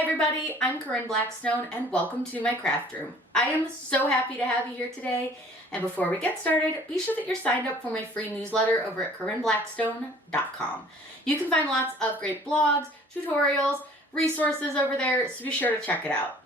Hi everybody, I'm Corinne Blackstone and welcome to my craft room. I am so happy to have you here today, and before we get started, be sure that you're signed up for my free newsletter over at CorinneBlackstone.com. You can find lots of great blogs, tutorials, resources over there, so be sure to check it out.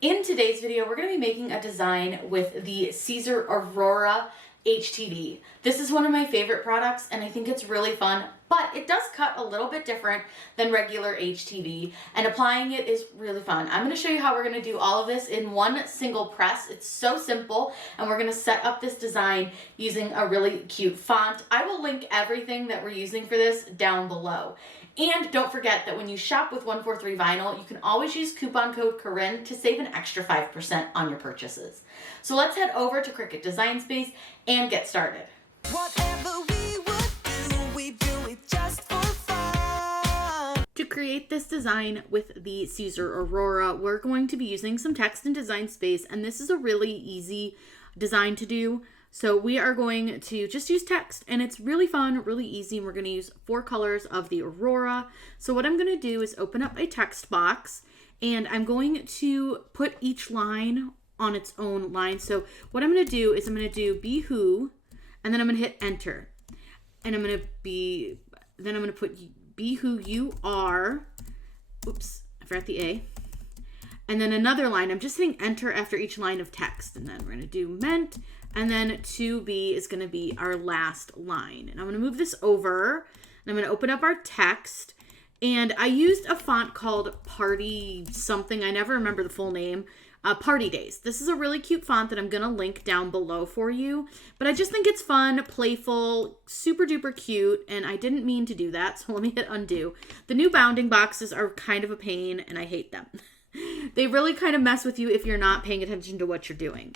In today's video, we're going to be making a design with the Siser Aurora HTV. This is one of my favorite products and I think it's really fun, but it does cut a little bit different than regular HTV and applying it is really fun. I'm going to show you how we're going to do all of this in one single press. It's so simple and we're going to set up this design using a really cute font. I will link everything that we're using for this down below. And don't forget that when you shop with 143 Vinyl, you can always use coupon code Corinne to save an extra 5% on your purchases. So let's head over to CRICUT Design Space and get started. Whatever we would do, we do it just for fun. To create this design with the Siser Aurora, we're going to be using some text in Design Space, and this is a really easy design to do. So we are going to just use text, and it's really fun, really easy, and we're going to use 4 colors of the Aurora. So what I'm going to do is open up a text box, and I'm going to put each line on its own line. So what I'm going to do is I'm going to do be who, and then I'm going to hit enter. And I'm going to put be who you are. Oops, I forgot the A. And then another line. I'm just hitting enter after each line of text. And then we're going to do meant. And then to be is going to be our last line. And I'm going to move this over. And I'm going to open up our text. And I used a font called Party something. I never remember the full name. Party Days. This is a really cute font that I'm going to link down below for you. But I just think it's fun, playful, super duper cute. And I didn't mean to do that. So let me hit undo. The new bounding boxes are kind of a pain and I hate them. They really kind of mess with you if you're not paying attention to what you're doing.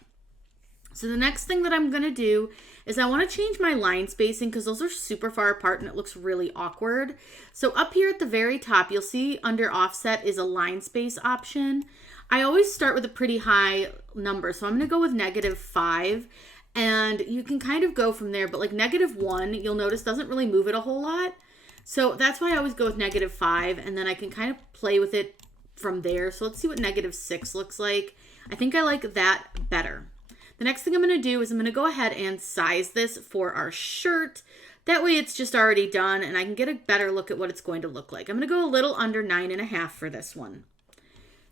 So the next thing that I'm going to do is I want to change my line spacing because those are super far apart and it looks really awkward. So up here at the very top, you'll see under offset is a line space option. I always start with a pretty high number. So I'm going to go with -5 and you can kind of go from there. But like -1, you'll notice doesn't really move it a whole lot. So that's why I always go with -5 and then I can kind of play with it from there. So let's see what -6 looks like. I think I like that better. The next thing I'm going to do is I'm going to go ahead and size this for our shirt. That way it's just already done and I can get a better look at what it's going to look like. I'm going to go a little under 9.5 for this one.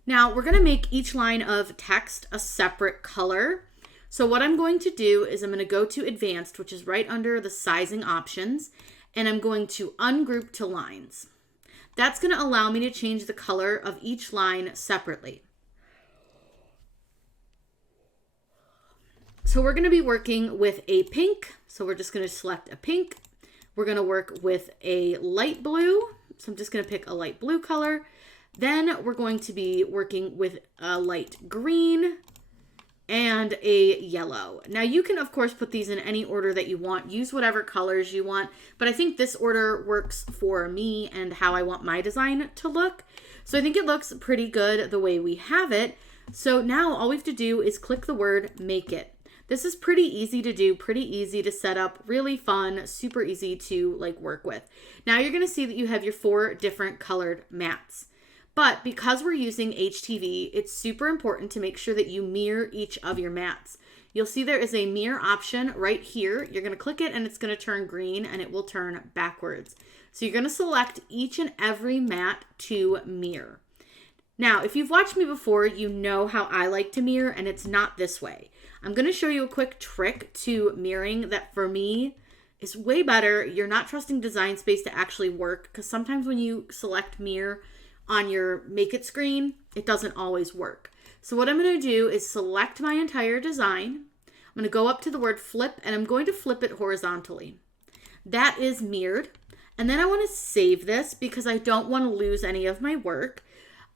Now we're going to make each line of text a separate color. So what I'm going to do is I'm going to go to advanced, which is right under the sizing options, and I'm going to ungroup to lines. That's going to allow me to change the color of each line separately. So we're going to be working with a pink. So we're just going to select a pink. We're going to work with a light blue. So I'm just going to pick a light blue color. Then we're going to be working with a light green and a yellow. Now you can of course put these in any order that you want. Use whatever colors you want. But I think this order works for me and how I want my design to look. So I think it looks pretty good the way we have it. So now all we have to do is click the word make it. This is pretty easy to do, pretty easy to set up, really fun, super easy to like work with. Now you're going to see that you have your 4 different colored mats. But because we're using HTV, it's super important to make sure that you mirror each of your mats. You'll see there is a mirror option right here. You're going to click it and it's going to turn green and it will turn backwards. So you're going to select each and every mat to mirror. Now, if you've watched me before, you know how I like to mirror and it's not this way. I'm going to show you a quick trick to mirroring that for me is way better. You're not trusting Design Space to actually work because sometimes when you select mirror on your make it screen, it doesn't always work. So what I'm going to do is select my entire design. I'm going to go up to the word flip and I'm going to flip it horizontally. That is mirrored. And then I want to save this because I don't want to lose any of my work.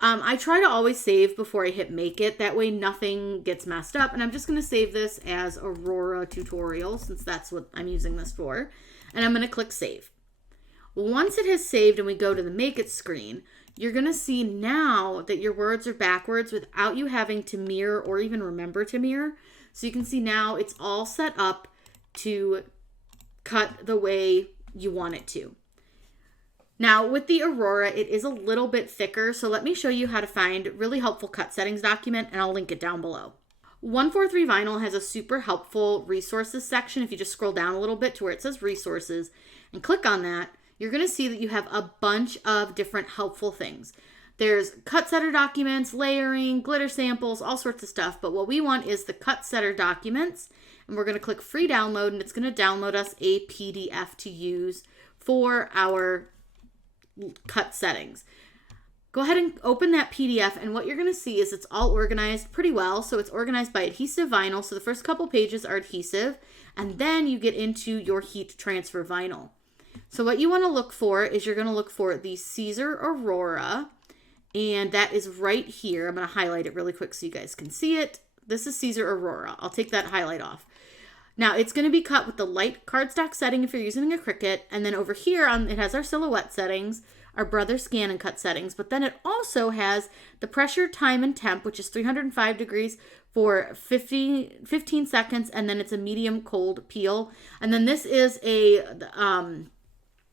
I try to always save before I hit make it. That way nothing gets messed up. And I'm just going to save this as Aurora tutorial since that's what I'm using this for. And I'm going to click save. Well, once it has saved and we go to the make it screen, you're going to see now that your words are backwards without you having to mirror or even remember to mirror. So you can see now it's all set up to cut the way you want it to. Now with the Aurora, it is a little bit thicker, so let me show you how to find really helpful cut settings document, and I'll link it down below. 143 Vinyl has a super helpful resources section. If you just scroll down a little bit to where it says resources and click on that, you're going to see that you have a bunch of different helpful things. There's cut setter documents, layering, glitter samples, all sorts of stuff. But what we want is the cut setter documents. And we're going to click free download, and it's going to download us a PDF to use for our cut settings. Go ahead and open that PDF, and what you're going to see is it's all organized pretty well. So it's organized by adhesive vinyl. So the first couple pages are adhesive, and then you get into your heat transfer vinyl. So what you want to look for is you're going to look for the Siser Aurora, and that is right here. I'm going to highlight it really quick so you guys can see it. This is Siser Aurora. I'll take that highlight off. Now it's going to be cut with the light cardstock setting if you're using a CRICUT, and then over here it has our silhouette settings, our brother scan and cut settings, but then it also has the pressure, time, and temp, which is 305 degrees for 15 seconds, and then it's a medium cold peel. And then this is a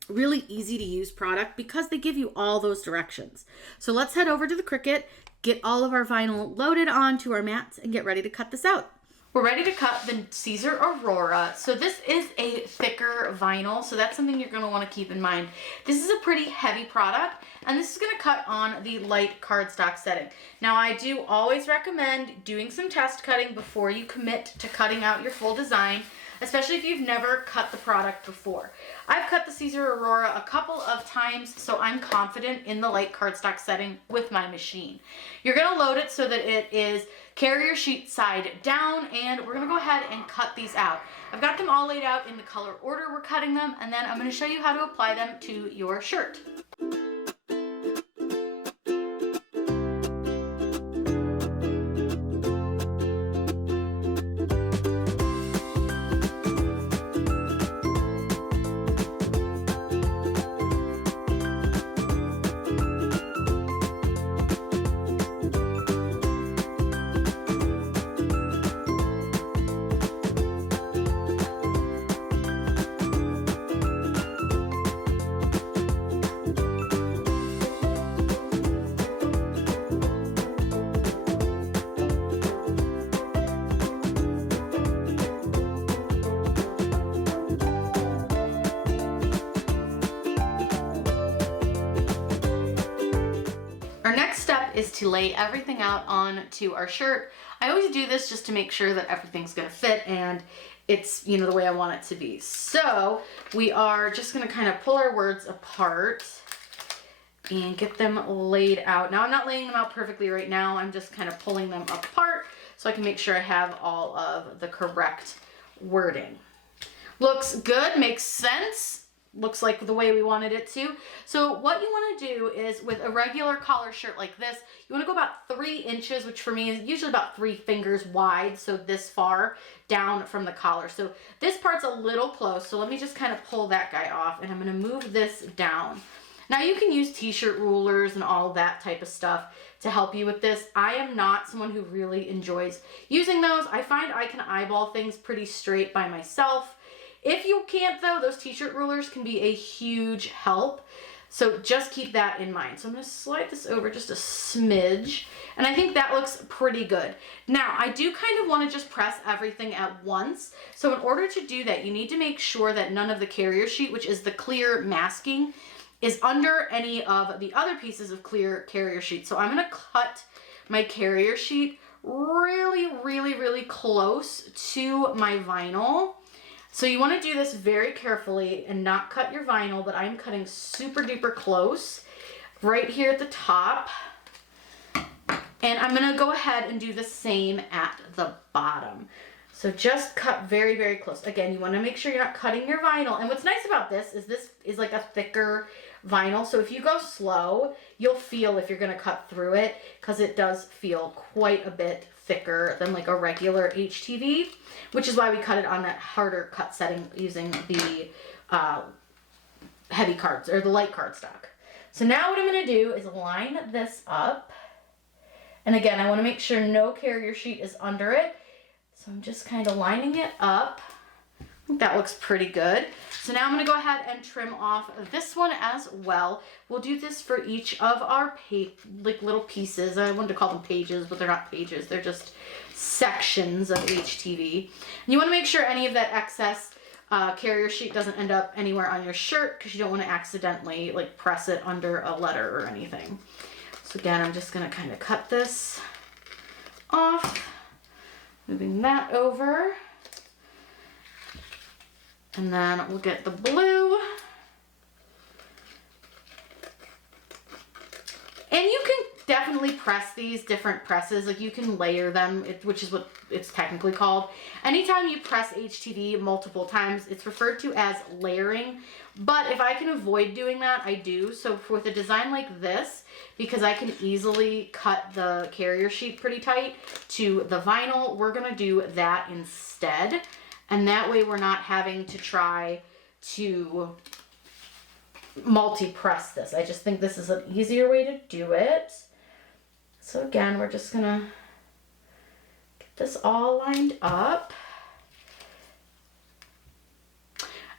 really easy to use product because they give you all those directions. So let's head over to the CRICUT, get all of our vinyl loaded onto our mats, and get ready to cut this out. We're ready to cut the Siser Aurora. So this is a thicker vinyl, so that's something you're going to want to keep in mind. This is a pretty heavy product, and this is going to cut on the light cardstock setting. Now I do always recommend doing some test cutting before you commit to cutting out your full design, especially if you've never cut the product before. I've cut the Siser Aurora a couple of times, so I'm confident in the light cardstock setting with my machine. You're going to load it so that it is carrier sheet side down, and we're going to go ahead and cut these out. I've got them all laid out in the color order we're cutting them, and then I'm going to show you how to apply them to your shirt. Our next step is to lay everything out onto our shirt. I always do this just to make sure that everything's gonna fit and it's, you know, the way I want it to be. So we are just gonna kind of pull our words apart and get them laid out. Now I'm not laying them out perfectly right now. I'm just kind of pulling them apart so I can make sure I have all of the correct wording. Looks good, makes sense. Looks like the way we wanted it to. So what you want to do is, with a regular collar shirt like this, you want to go about 3 inches, which for me is usually about 3 fingers wide, so this far down from the collar. So this part's a little close, so let me just kind of pull that guy off, and I'm going to move this down. Now you can use t-shirt rulers and all that type of stuff to help you with this. I am not someone who really enjoys using those. I find I can eyeball things pretty straight by myself. If you can't though, those t-shirt rulers can be a huge help. So just keep that in mind. So I'm going to slide this over just a smidge, and I think that looks pretty good. Now I do kind of want to just press everything at once. So in order to do that, you need to make sure that none of the carrier sheet, which is the clear masking, is under any of the other pieces of clear carrier sheet. So I'm going to cut my carrier sheet really close to my vinyl. So you want to do this very carefully and not cut your vinyl, but I'm cutting super duper close right here at the top. And I'm going to go ahead and do the same at the bottom. So just cut very close. Again, you want to make sure you're not cutting your vinyl. And what's nice about this is like a thicker vinyl. So if you go slow, you'll feel if you're going to cut through it, because it does feel quite a bit thicker than like a regular HTV, which is why we cut it on that harder cut setting using the heavy cards or the light cardstock. So now what I'm going to do is line this up, and again I want to make sure no carrier sheet is under it, so I'm just kind of lining it up I think that looks pretty good. So now I'm gonna go ahead and trim off this one as well. We'll do this for each of our like little pieces. I wanted to call them pages, but they're not pages. They're just sections of HTV. And you wanna make sure any of that excess carrier sheet doesn't end up anywhere on your shirt because you don't wanna accidentally like press it under a letter or anything. So again, I'm just gonna kind of cut this off, moving that over. And then we'll get the blue. And you can definitely press these different presses. Like you can layer them, which is what it's technically called. Anytime you press HTV multiple times, it's referred to as layering. But if I can avoid doing that, I do. So with a design like this, because I can easily cut the carrier sheet pretty tight to the vinyl, we're gonna do that instead. And that way we're not having to try to multi-press this. I just think this is an easier way to do it. So again, we're just gonna get this all lined up.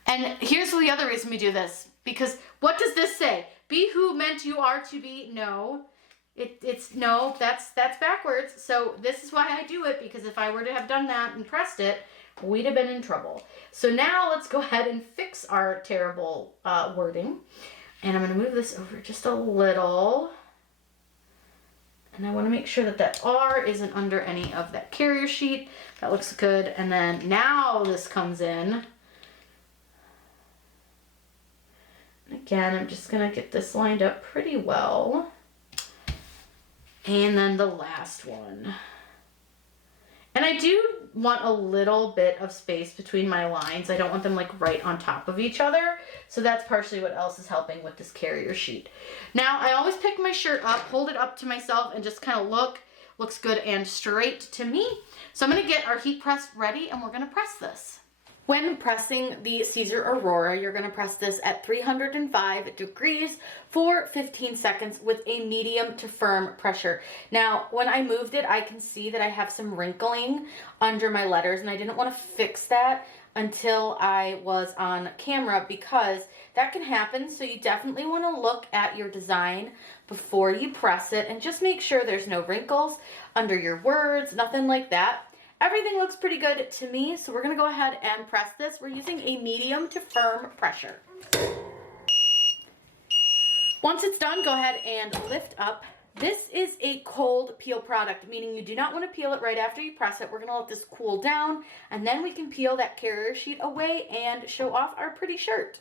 And here's the other reason we do this, because what does this say? Be who meant you are to be? No. No, that's backwards. So this is why I do it, because if I were to have done that and pressed it, we'd have been in trouble. So now let's go ahead and fix our terrible wording. And I'm gonna move this over just a little. And I wanna make sure that that R isn't under any of that carrier sheet. That looks good. And then now this comes in. Again, I'm just gonna get this lined up pretty well. And then the last one. And I do want a little bit of space between my lines. I don't want them like right on top of each other. So that's partially what else is helping with this carrier sheet. Now, I always pick my shirt up, hold it up to myself, and just kind of looks good and straight to me. So I'm gonna get our heat press ready and we're gonna press this. When pressing the Siser Aurora, you're gonna press this at 305 degrees for 15 seconds with a medium to firm pressure. Now, when I moved it, I can see that I have some wrinkling under my letters, and I didn't wanna fix that until I was on camera because that can happen. So you definitely wanna look at your design before you press it and just make sure there's no wrinkles under your words, nothing like that. Everything looks pretty good to me, so we're gonna go ahead and press this. We're using a medium to firm pressure. Once it's done, go ahead and lift up. This is a cold peel product, meaning you do not want to peel it right after you press it. We're gonna let this cool down, and then we can peel that carrier sheet away and show off our pretty shirt.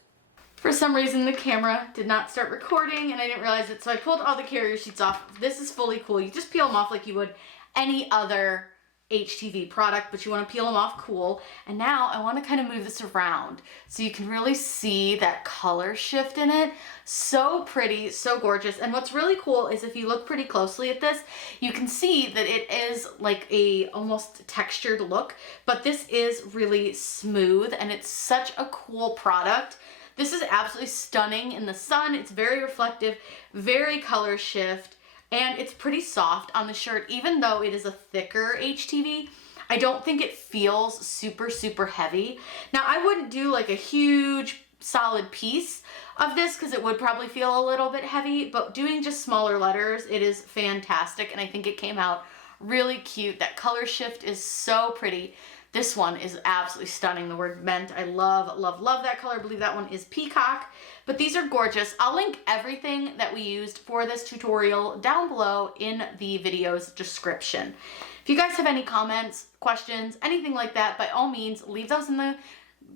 For some reason, the camera did not start recording, and I didn't realize it, so I pulled all the carrier sheets off. This is fully cool. You just peel them off like you would any other HTV product, but you want to peel them off cool. And now I want to kind of move this around so you can really see that color shift in it. So pretty, so gorgeous. And what's really cool is if you look pretty closely at this, you can see that it is like a almost textured look, but this is really smooth and it's such a cool product. This is absolutely stunning in the sun. It's very reflective, very color shift. And it's pretty soft on the shirt, even though it is a thicker HTV. I don't think it feels super, super heavy. Now, I wouldn't do like a huge solid piece of this because it would probably feel a little bit heavy, but doing just smaller letters, it is fantastic. And I think it came out really cute. That color shift is so pretty. This one is absolutely stunning. The word meant. I love, love, love that color. I believe that one is peacock. But these are gorgeous. I'll link everything that we used for this tutorial down below in the video's description. If you guys have any comments, questions, anything like that, by all means, leave those in the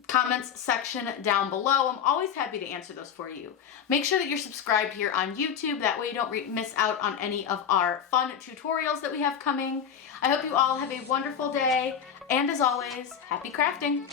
comments section down below. I'm always happy to answer those for you. Make sure that you're subscribed here on YouTube. That way you don't miss out on any of our fun tutorials that we have coming. I hope you all have a wonderful day. And as always, happy crafting!